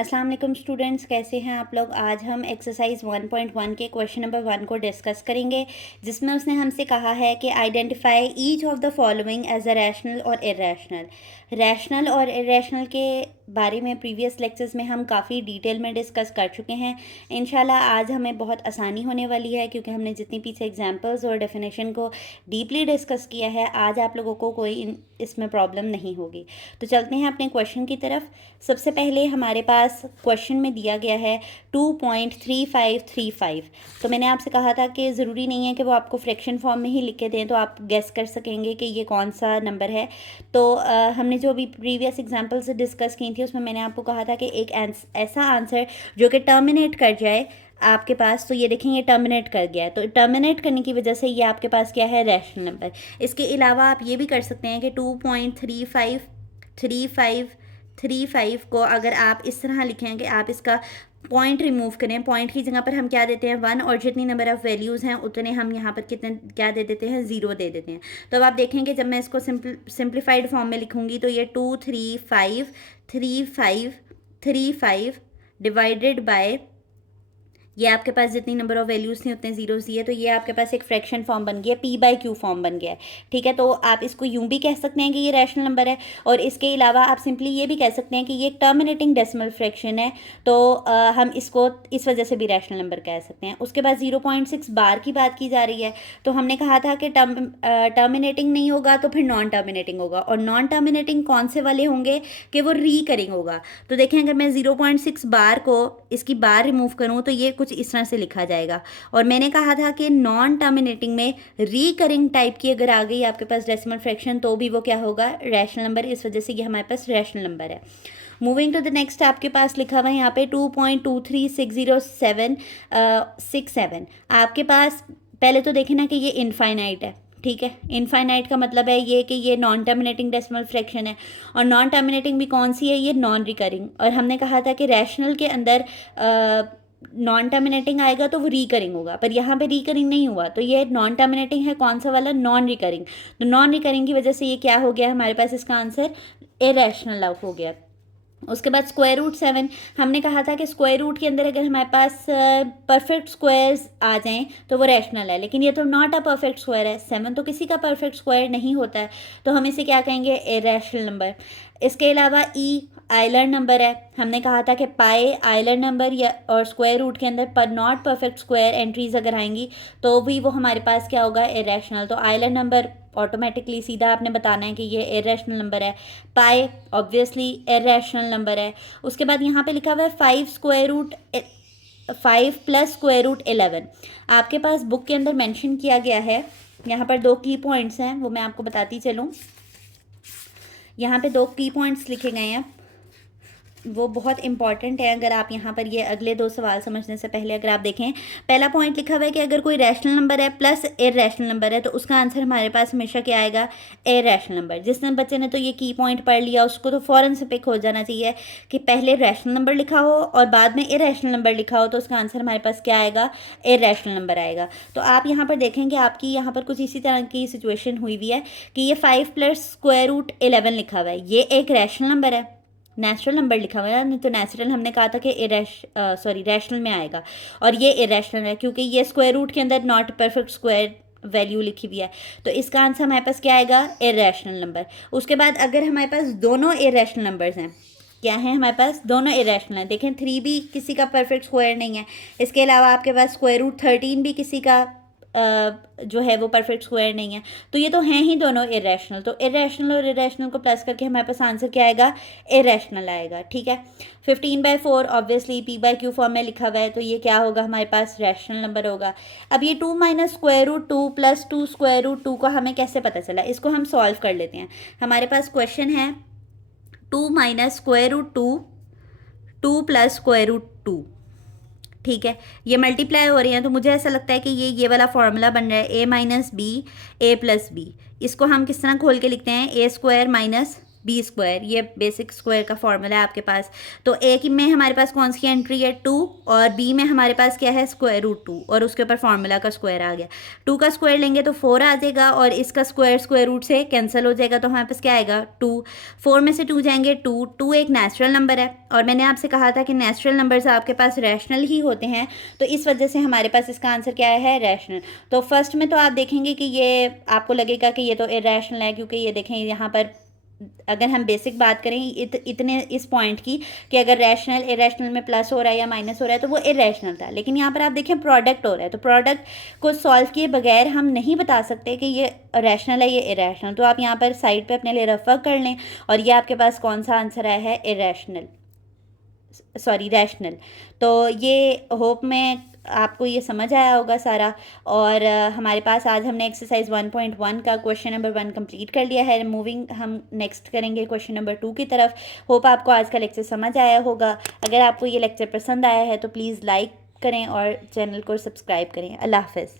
अस्सलाम वालेकुम स्टूडेंट्स, कैसे हैं आप लोग। आज हम एक्सरसाइज 1.1 के क्वेश्चन नंबर 1 को डिस्कस करेंगे, जिसमें उसने हमसे कहा है कि identify each of the following as a rational और इरेशनल। रैशनल और इरेशनल के बारे में प्रीवियस लेक्चर्स में हम काफ़ी डिटेल में डिस्कस कर चुके हैं। इंशाल्लाह आज हमें बहुत आसानी होने वाली है, क्योंकि हमने जितनी पीछे एग्जांपल्स और डेफिनेशन को डीपली डिस्कस किया है, आज आप लोगों को कोई इसमें प्रॉब्लम नहीं होगी। तो चलते हैं अपने क्वेश्चन की तरफ। सबसे पहले हमारे पास क्वेश्चन में दिया गया है 2.3535। तो मैंने आपसे कहा था कि ज़रूरी नहीं है कि वो आपको फ्रैक्शन फॉर्म में ही लिख के दें, तो आप गेस कर सकेंगे कि ये कौन सा नंबर है। तो हमने जो अभी प्रीवियस एग्जांपल से डिस्कस की थी, उसमें मैंने आपको कहा था कि एक ऐसा आंसर जो कि टर्मिनेट कर जाए आपके पास, तो ये देखें ये टर्मिनेट कर गया है। तो टर्मिनेट करने की वजह से ये आपके पास क्या है, रैशनल नंबर। इसके अलावा आप ये भी कर सकते हैं कि 2.3535 को अगर आप इस तरह लिखें कि आप इसका पॉइंट रिमूव करें, पॉइंट की जगह पर हम क्या देते हैं 1, और जितनी नंबर ऑफ़ वैल्यूज़ हैं उतने हम यहाँ पर कितने क्या दे देते हैं, 0 दे देते हैं। तो अब आप देखेंगे जब मैं इसको सिंप्लीफाइड फॉर्म में लिखूँगी तो ये 23535 डिवाइडेड बाय, ये आपके पास जितनी नंबर ऑफ वैल्यूज़ थी उतने जीरोस दिए, तो ये आपके पास एक फ्रैक्शन फॉर्म बन गया, p/q फॉर्म बन गया है। ठीक है, तो आप इसको यूं भी कह सकते हैं कि ये रैशनल नंबर है, और इसके अलावा आप सिंपली ये भी कह सकते हैं कि ये एक टर्मिनेटिंग डेसिमल फ्रैक्शन है, तो हम इसको इस वजह से भी रैशनल नंबर कह सकते हैं। उसके बाद 0.6 बार की बात की जा रही है, तो हमने कहा था कि टर्मिनेटिंग नहीं होगा तो फिर नॉन टर्मिनेटिंग होगा, और नॉन टर्मिनेटिंग कौन से वाले होंगे कि वो रीकरिंग होगा। तो देखें अगर मैं 0.6 बार को इसकी बार रिमूव करूँ तो ये कुछ इस तरह से लिखा जाएगा। और मैंने कहा था कि नॉन टर्मिनेटिंग में रीकरिंग टाइप की अगर आ गई आपके पास डेसिमल फ्रैक्शन, तो भी वो क्या होगा, रैशनल नंबर। इस वजह से ये हमारे पास रैशनल नंबर है। मूविंग टू द नेक्स्ट, आपके पास लिखा हुआ है यहाँ पे 2.2360767। आपके पास पहले तो देखें ना कि ये इनफाइनाइट है। ठीक है, इनफाइनाइट का मतलब है ये कि ये नॉन टर्मिनेटिंग डेसिमल फ्रैक्शन है, और नॉन टर्मिनेटिंग भी कौन सी है, ये नॉन रिकरिंग। और हमने कहा था कि रैशनल के अंदर नॉन टर्मिनेटिंग आएगा तो वो रिकरिंग होगा, पर यहाँ पे रिकरिंग नहीं हुआ, तो ये नॉन टर्मिनेटिंग है, कौन सा वाला, नॉन रिकरिंग। तो नॉन रिकरिंग की वजह से ये क्या हो गया हमारे पास, इसका आंसर इरेशनल हो गया। उसके बाद √7, हमने कहा था कि स्क्वायर रूट के अंदर अगर हमारे पास परफेक्ट स्क्वायर्स आ जाएं तो वो रैशनल है, लेकिन ये तो नॉट अ परफेक्ट स्क्वायर है। 7 तो किसी का परफेक्ट स्क्वायर नहीं होता है, तो हम इसे क्या कहेंगे, इरेशनल नंबर। इसके अलावा आइलर नंबर है, हमने कहा था कि पाई आइलर नंबर या और स्क्वायर रूट के अंदर पर नॉट परफेक्ट स्क्वायर एंट्रीज अगर आएंगी तो भी वो हमारे पास क्या होगा, इरेशनल। तो आइलर नंबर ऑटोमेटिकली सीधा आपने बताना है कि ये इरेशनल नंबर है। पाई ऑब्वियसली इरेशनल नंबर है। उसके बाद यहाँ पे लिखा हुआ है 5 + √11। आपके पास बुक के अंदर मेंशन किया गया है, यहाँ पर 2 की पॉइंट्स हैं, वो मैं आपको बताती चलूँ। यहाँ पे 2 की पॉइंट्स लिखे गए हैं, वो बहुत इंपॉर्टेंट है। अगर आप यहाँ पर ये अगले 2 सवाल समझने से पहले अगर आप देखें, पहला पॉइंट लिखा हुआ है कि अगर कोई रैशनल नंबर है प्लस इरेशनल नंबर है तो उसका आंसर हमारे पास हमेशा क्या आएगा, इरेशनल नंबर। जिसने बच्चे ने तो ये की पॉइंट पढ़ लिया, उसको तो फ़ौरन से पिक हो जाना चाहिए कि पहले रैशनल नंबर लिखा हो और बाद में इरेशनल नंबर लिखा हो, तो उसका आंसर हमारे पास क्या आएगा, इरेशनल नंबर आएगा। तो आप यहाँ पर देखेंगे आपकी यहाँ पर कुछ इसी तरह की सिचुएशन हुई हुई है कि ये 5 + √11 लिखा हुआ है, ये एक रैशनल नंबर है, नेचुरल नंबर लिखा हुआ है, नहीं तो नेचुरल हमने कहा था कि रैशनल में आएगा, और ये इरेशनल है क्योंकि ये स्क्वायर रूट के अंदर नॉट परफेक्ट स्क्वायर वैल्यू लिखी हुई है, तो इसका आंसर हमारे पास क्या आएगा, इरेशनल नंबर। उसके बाद अगर हमारे पास दोनों इरेशनल नंबर्स हैं, क्या है हमारे पास, दोनों इरेशनल है। देखें 3 भी किसी का परफेक्ट स्क्वायर नहीं है, इसके अलावा आपके पास √13 भी किसी का जो है वो परफेक्ट स्क्वायर नहीं है, तो ये तो हैं ही दोनों इरेशनल। तो इरेशनल और इरेशनल को प्लस करके हमारे पास आंसर क्या आएगा, इरेशनल आएगा। ठीक है, 15/4 ऑब्वियसली p/q फॉर्म में लिखा हुआ है, तो ये क्या होगा, हमारे पास रैशनल नंबर होगा। अब ये 2 - √2 + 2 √2 को हमें कैसे पता चला, इसको हम सॉल्व कर लेते हैं। हमारे पास क्वेश्चन है 2 - √2 2 + √2। ठीक है, ये मल्टीप्लाई हो रही हैं, तो मुझे ऐसा लगता है कि ये वाला फॉर्मूला बन रहा है a - b a + b। इसको हम किस तरह खोल के लिखते हैं, a² - बी स्क्वायर, ये बेसिक स्क्वायर का फॉर्मूला है आपके पास। तो ए की में हमारे पास कौन सी एंट्री है 2, और बी में हमारे पास क्या है √2, और उसके ऊपर फार्मूला का स्क्वायर आ गया। 2 का स्क्वायर लेंगे तो 4 आ जाएगा, और इसका स्क्वायर रूट से कैंसिल हो जाएगा, तो हमारे पास क्या आएगा 2। 4 में से 2 जाएंगे 2, 2 एक नेचुरल नंबर है, और मैंने आपसे कहा था कि नेचुरल नंबर्स आपके पास रैशनल ही होते हैं, तो इस वजह से हमारे पास इसका आंसर क्या है रैशनल। तो फर्स्ट में तो आप देखेंगे कि ये आपको लगेगा कि ये तो इरेशनल है, क्योंकि ये देखें यहाँ पर अगर हम बेसिक बात करें इतने इस पॉइंट की कि अगर रैशनल इरेशनल में प्लस हो रहा है या माइनस हो रहा है तो वो इरेशनल था। लेकिन यहाँ पर आप देखें प्रोडक्ट हो रहा है, तो प्रोडक्ट को सॉल्व किए बगैर हम नहीं बता सकते कि ये रैशनल है ये इरेशनल। तो आप यहाँ पर साइड पे अपने लिए रफा कर लें, और ये आपके पास कौन सा आंसर आया है इरेशनल, सॉरी रैशनल। तो ये होप में आपको ये समझ आया होगा सारा। और हमारे पास आज हमने एक्सरसाइज 1.1 का क्वेश्चन नंबर 1 कंप्लीट कर लिया है। मूविंग हम नेक्स्ट करेंगे क्वेश्चन नंबर 2 की तरफ। होप आपको आज का लेक्चर समझ आया होगा। अगर आपको ये लेक्चर पसंद आया है तो प्लीज़ लाइक करें और चैनल को सब्सक्राइब करें। अल्लाह हाफ़िज़।